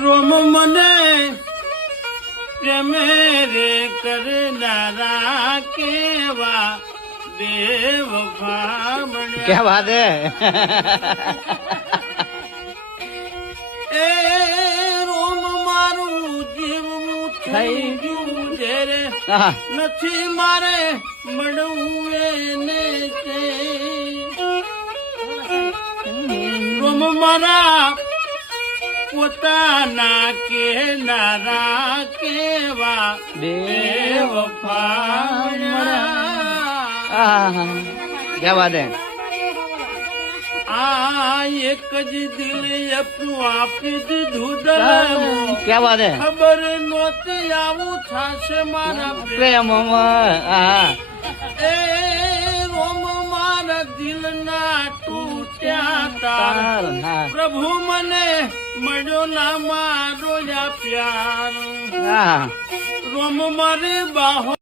રોમ મને પ્રેમે રે કરનારા કેવા દેવ ભામણ્યા. क्या बात है. એ રોમ મારું જીવવું થઈ ગયું છે રે, હા. નથી મારે મળવું એને તે. રોમ મારા પોતાના કેનારા કેવા દેવ ભામણ્યા. क्या बात है. આ એક જ દિલ આપણું આપી દીધું દરમું. क्या बात है. ખબર નહોતી આવું થશે મારા प्रेम એ રોમ મારા દિલના તૂટ્યા તાર. પ્રભુ મને મળ્યો ના મારો યા પ્યાર. રોમ મારી બાહો